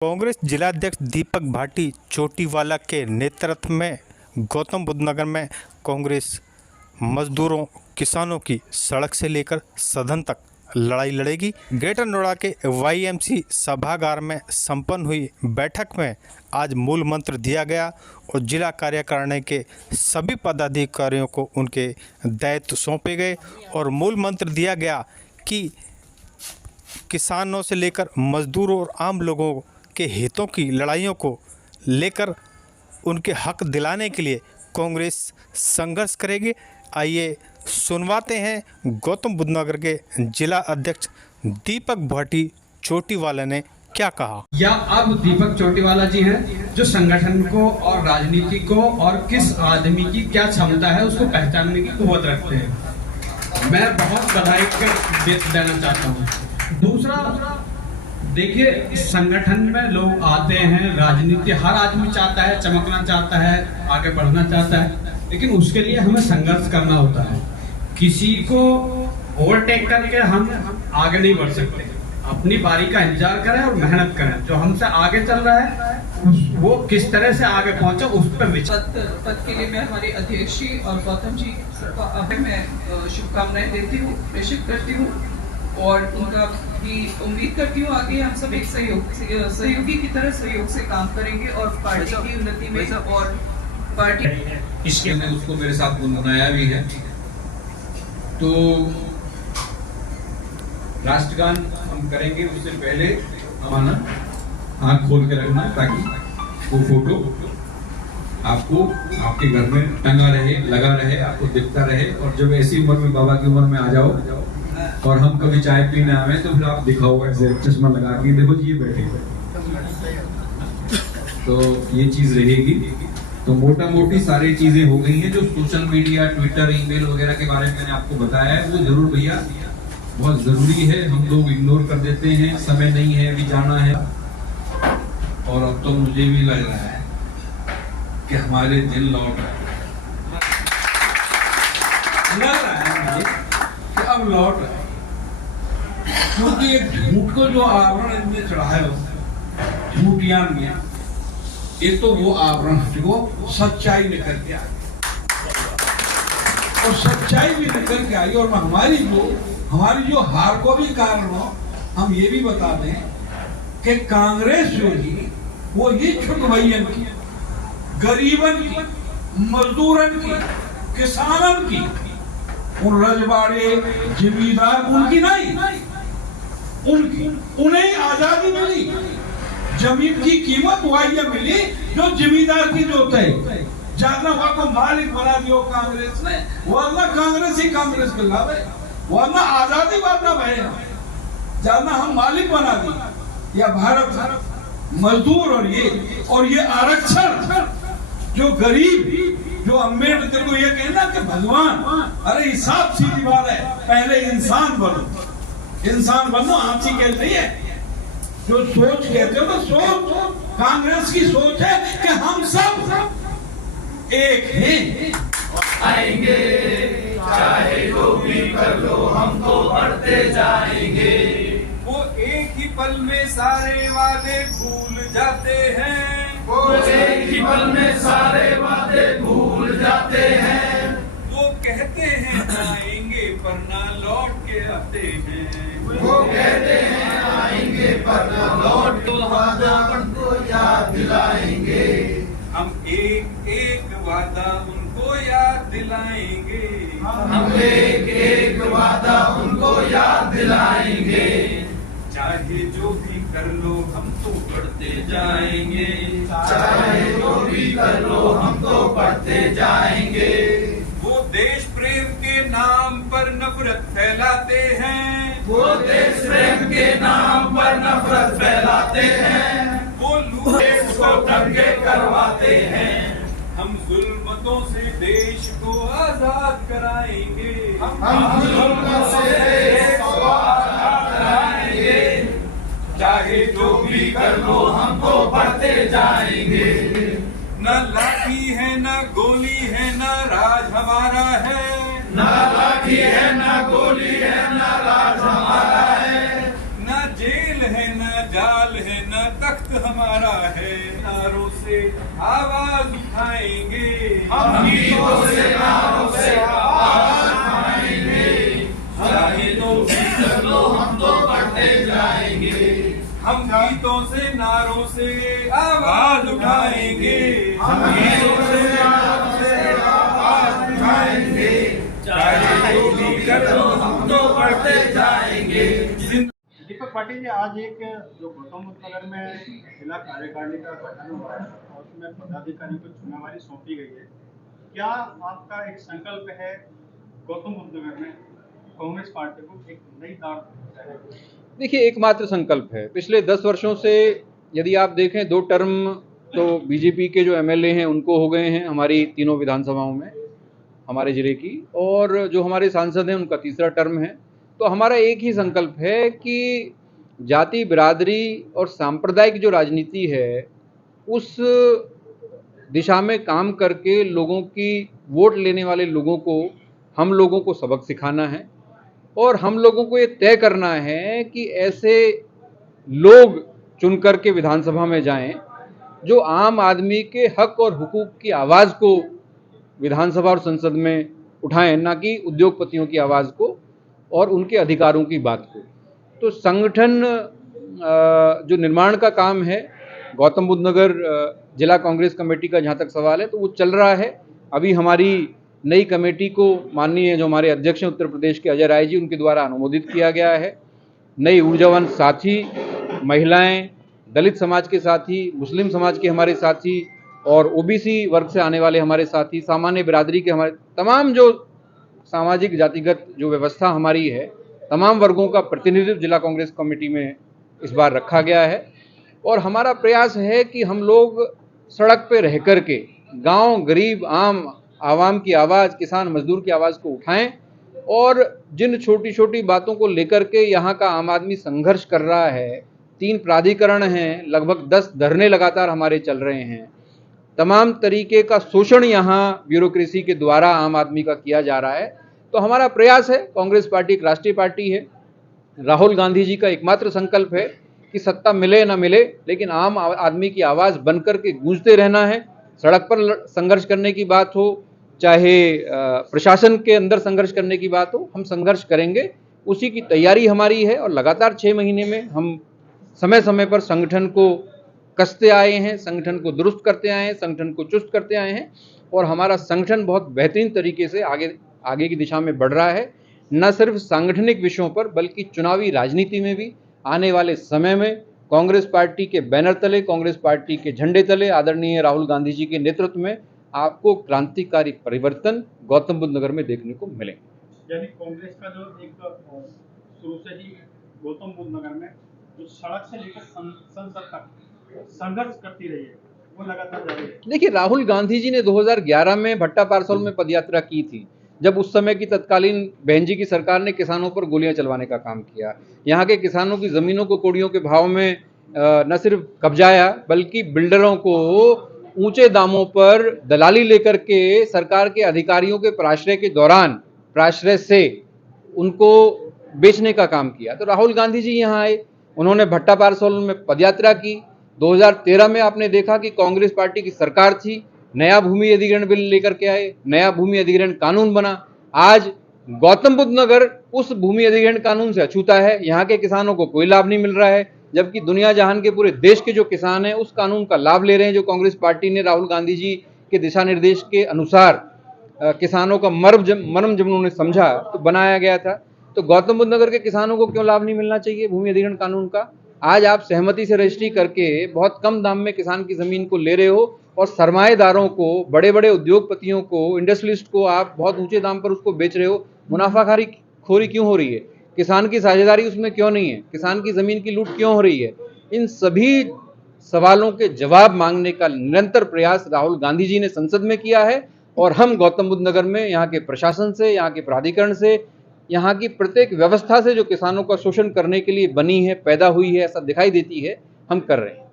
कांग्रेस जिलाध्यक्ष दीपक भाटी चोटीवाला के नेतृत्व में गौतम बुद्ध नगर में कांग्रेस मजदूरों किसानों की सड़क से लेकर सदन तक लड़ाई लड़ेगी। ग्रेटर नोएडा के YMC सभागार में संपन्न हुई बैठक में आज मूल मंत्र दिया गया और जिला कार्यकारिणी के सभी पदाधिकारियों को उनके दायित्व सौंपे गए और मूल मंत्र दिया गया कि किसानों से लेकर मजदूरों और आम लोगों के हितों की लड़ाइयों को लेकर उनके हक दिलाने के लिए कांग्रेस संघर्ष करेगी। आइए सुनवाते हैं गौतम बुद्ध नगर के जिला अध्यक्ष दीपक भाटी चोटीवाला ने क्या कहा। या अब दीपक चोटीवाला जी हैं जो संगठन को और राजनीति को और किस आदमी की क्या क्षमता है उसको पहचानने की कुव्वत रखते हैं। मैं बहुत बधाई देना चाहता हूँ। दूसरा, देखिए, संगठन में लोग आते हैं, राजनीति हर आदमी चाहता है, चमकना चाहता है, आगे बढ़ना चाहता है, लेकिन उसके लिए हमें संघर्ष करना होता है। किसी को ओवरटेक करके हम आगे नहीं बढ़ सकते। अपनी बारी का इंतजार करें और मेहनत करें। जो हमसे आगे चल रहा है वो किस तरह से आगे पहुंचे उस पर विचार। पद के लिए मैं हमारे अध्यक्ष जी और गौतम जी को मैं शुभकामनाएं देती हूँ, प्रेषित करती हूँ और उनका भी उम्मीद करती हूँ आगे हम सब एक सहयोगी की तरह सहयोग से काम करेंगे और पार्टी की उन्नति में और पार्टी इसके ने उसको मेरे साथ गुनगुनाया भी है। तो राष्ट्रगान हम करेंगे, उससे पहले हमारा आँख खोल के रखना ताकि वो फोटो आपको आपके घर में टंगा रहे, लगा रहे, आपको दिखता रहे। और जब ऐसी उम्र में, बाबा की उम्र में आ जाओ और हम कभी चाय पीने आवे तो फिर आप दिखाओ ऐसे चश्मा लगा के, देखो जी ये बैठे। तो ये चीज रहेगी। तो मोटा मोटी सारी चीजें हो गई हैं। जो सोशल मीडिया, ट्विटर, ईमेल वगैरह के बारे में मैंने आपको बताया है वो जरूर भैया बहुत जरूरी है। हम लोग इग्नोर कर देते हैं, समय नहीं है, अभी जाना है। और अब तो मुझे भी लग रहा है कि हमारे दिन लौट रहे हैं, लग रहा है मुझे कि अब लौट रहे हैं। क्योंकि एक झूठ को जो आवरण इनने चढ़ाया हो, झूठियान में, एक तो वो आवरण को सच्चाई निकल के आई और सच्चाई भी निकल के आई। और हमारी जो हार को भी कारण हो, हम ये भी बता दें कि कांग्रेस जो थी वो ये छुटभैयन की, गरीबन की, मजदूरन की, किसानन की, उन रजवाड़े जिम्मेदार उनकी नहीं, उनकी, उन्हें आजादी मिली। जमीन की कीमत वही मिली जो जिम्मेदार की जो तय जाना हुआ को मालिक बना दियो कांग्रेस ने। वरना कांग्रेस ही कांग्रेस के लाभ है, वरना आजादी वरना भय जाना हम मालिक बना दी। या भारत मजदूर और ये आरक्षण जो गरीब, जो अम्बेडकर को ये कहना कि भगवान, अरे हिसाब सीधी बात है, पहले इंसान बनो। इंसान बनो हाथी कहते नहीं है। जो सोच कहते हो ना, सोच कांग्रेस की सोच है कि हम सब एक हैं। आएंगे चाहे जो भी कर लो, हम तो बढ़ते जाएंगे। वो एक ही पल में सारे वादे भूल जाते हैं, वो एक ही पल में सारे वादे भूल जाते हैं। वो कहते हैं आएंगे पर ना लौट के आते हैं, वो कहते हैं आएंगे पर ना लौट के वादा उनको याद दिलाएंगे। हम एक एक वादा उनको याद दिलाएंगे, हम एक एक वादा उनको याद दिलाएंगे। चाहे जो भी कर लो हम तो बढ़ते जाएंगे, चाहे जो भी कर लो हम तो बढ़ते जाएंगे। वो देश प्रेम के नाम पर नफरत फैलाते हैं, वो देश प्रेम के नाम पर नफरत फैलाते हैं। वो लूटे उसको दंगे करवाते हैं। हम जुल्मतों से देश को आजाद कराएंगे, हम जुल्मों से देश को आजाद कराएंगे। चाहे जो भी कर लो हम तो बढ़ते जाएंगे। न लाठी है न गोली है न राज हमारा है, न लाठी है न गोली है न राज हमारा है। न जेल है न मजाल है न तख्त हमारा है, नारों से आवाज उठाएंगे, हम गीतों से नारों से आवाज उठाएंगे, चाहे जो भी कर लो हम तो बढ़ते जाएंगे, हम गीतों से नारों से आवाज उठाएंगे, हम गीतों से नारों से आवाज उठाएंगे, चाहे जो भी कर लो हम तो बढ़ते जाएंगे। दीपक पाटिल जी, आज एक जो गौतम बुद्ध नगर में जिला कार्यकारिणी का गठन हुआ है और उसमें पदाधिकारियों को जिम्मेवारी सौंपी गई है, क्या आपका एक संकल्प है गौतम बुद्ध नगर में कांग्रेस पार्टी को एक नई दाव? देखिए, एकमात्र संकल्प है। पिछले 10 वर्षों से यदि आप देखें 2 टर्म तो बीजेपी के जो एमएलए हैं उनको हो गए हैं हमारी तीनों विधानसभाओं में हमारे जिले की, और जो हमारे सांसद हैं उनका तीसरा टर्म है। तो हमारा एक ही संकल्प है कि जाति बिरादरी और सांप्रदायिक जो राजनीति है उस दिशा में काम करके लोगों की वोट लेने वाले लोगों को हम लोगों को सबक सिखाना है, और हम लोगों को ये तय करना है कि ऐसे लोग चुन कर के विधानसभा में जाएं जो आम आदमी के हक और हुकूक की आवाज़ को विधानसभा और संसद में उठाएं, ना कि उद्योगपतियों की आवाज़ को और उनके अधिकारों की बात को। तो संगठन जो निर्माण का काम है गौतम बुद्ध नगर जिला कांग्रेस कमेटी का, जहाँ तक सवाल है, तो वो चल रहा है। अभी हमारी नई कमेटी को माननीय जो हमारे अध्यक्ष हैं उत्तर प्रदेश के अजय राय जी, उनके द्वारा अनुमोदित किया गया है। नई ऊर्जावान साथी, महिलाएं, दलित समाज के साथी, मुस्लिम समाज के हमारे साथी और ओबीसी वर्ग से आने वाले हमारे साथी, सामान्य बिरादरी के हमारे तमाम जो सामाजिक जातिगत जो व्यवस्था हमारी है, तमाम वर्गों का प्रतिनिधित्व जिला कांग्रेस कमेटी में इस बार रखा गया है। और हमारा प्रयास है कि हम लोग सड़क पे रह कर के गाँव, गरीब, आवाम की आवाज़, किसान मजदूर की आवाज़ को उठाएं, और जिन छोटी छोटी बातों को लेकर के यहाँ का आम आदमी संघर्ष कर रहा है, 3 प्राधिकरण हैं, लगभग 10 धरने लगातार हमारे चल रहे हैं, तमाम तरीके का शोषण यहाँ ब्यूरोक्रेसी के द्वारा आम आदमी का किया जा रहा है। तो हमारा प्रयास है, कांग्रेस पार्टी एक राष्ट्रीय पार्टी है, राहुल गांधी जी का एकमात्र संकल्प है कि सत्ता मिले ना मिले लेकिन आम आदमी की आवाज़ बनकर के गूंजते रहना है। सड़क पर संघर्ष करने की बात हो, चाहे प्रशासन के अंदर संघर्ष करने की बात हो, हम संघर्ष करेंगे, उसी की तैयारी हमारी है। और लगातार 6 महीने में हम समय समय पर संगठन को कसते आए हैं, संगठन को दुरुस्त करते आए हैं, संगठन को चुस्त करते आए हैं, और हमारा संगठन बहुत बेहतरीन तरीके से आगे की दिशा में बढ़ रहा है। न सिर्फ सांगठनिक विषयों पर बल्कि चुनावी राजनीति में भी आने वाले समय में कांग्रेस पार्टी के बैनर तले, कांग्रेस पार्टी के झंडे तले आदरणीय राहुल गांधी जी के नेतृत्व में आपको क्रांतिकारी परिवर्तन गौतम बुद्ध नगर में देखने को मिलेंगे। यानी कांग्रेस का जो एक शुरू से ही गौतम बुद्ध नगर में जो सड़क से लेकर संसद तक संघर्ष करती रही है वो लगातार जारी है। देखिए, राहुल गांधी जी ने 2011 में भट्टा पारसौल में पदयात्रा की थी, जब उस समय की तत्कालीन बहन जी की सरकार ने किसानों पर गोलियां चलवाने का काम किया। यहाँ के किसानों की ज़मीनों को कोड़ियों के भाव में न सिर्फ कब्जाया बल्कि बिल्डरों को ऊंचे दामों पर दलाली लेकर के सरकार के अधिकारियों के प्राश्रय के दौरान प्राश्रय से उनको बेचने का काम किया। तो राहुल गांधी जी यहाँ आए, उन्होंने भट्टा पारसौल में पदयात्रा की। 2013 में आपने देखा कि कांग्रेस पार्टी की सरकार थी, नया भूमि अधिग्रहण बिल लेकर के आए, नया भूमि अधिग्रहण कानून बना। आज गौतम बुद्ध नगर उस भूमि अधिग्रहण कानून से अछूता है, यहाँ के किसानों को कोई लाभ नहीं मिल रहा है, जबकि दुनिया जहान के पूरे देश के जो किसान हैं उस कानून का लाभ ले रहे हैं, जो कांग्रेस पार्टी ने राहुल गांधी जी के दिशा निर्देश के अनुसार किसानों का मर्म जब उन्होंने समझा तो बनाया गया था। तो गौतम बुद्ध नगर के किसानों को क्यों लाभ नहीं मिलना चाहिए भूमि अधिग्रहण कानून का? आज आप सहमति से रजिस्ट्री करके बहुत कम दाम में किसान की ज़मीन को ले रहे हो, और सरमाएदारों को, बड़े बड़े उद्योगपतियों को, इंडस्ट्रियलिस्ट को आप बहुत ऊंचे दाम पर उसको बेच रहे हो। मुनाफाखोरी क्यों हो रही है? किसान की साझेदारी उसमें क्यों नहीं है? किसान की ज़मीन की लूट क्यों हो रही है? इन सभी सवालों के जवाब मांगने का निरंतर प्रयास राहुल गांधी जी ने संसद में किया है, और हम गौतम बुद्ध नगर में यहाँ के प्रशासन से, यहाँ के प्राधिकरण से, यहाँ की प्रत्येक व्यवस्था से जो किसानों का शोषण करने के लिए बनी है, पैदा हुई है, ऐसा दिखाई देती है, हम कर रहे हैं।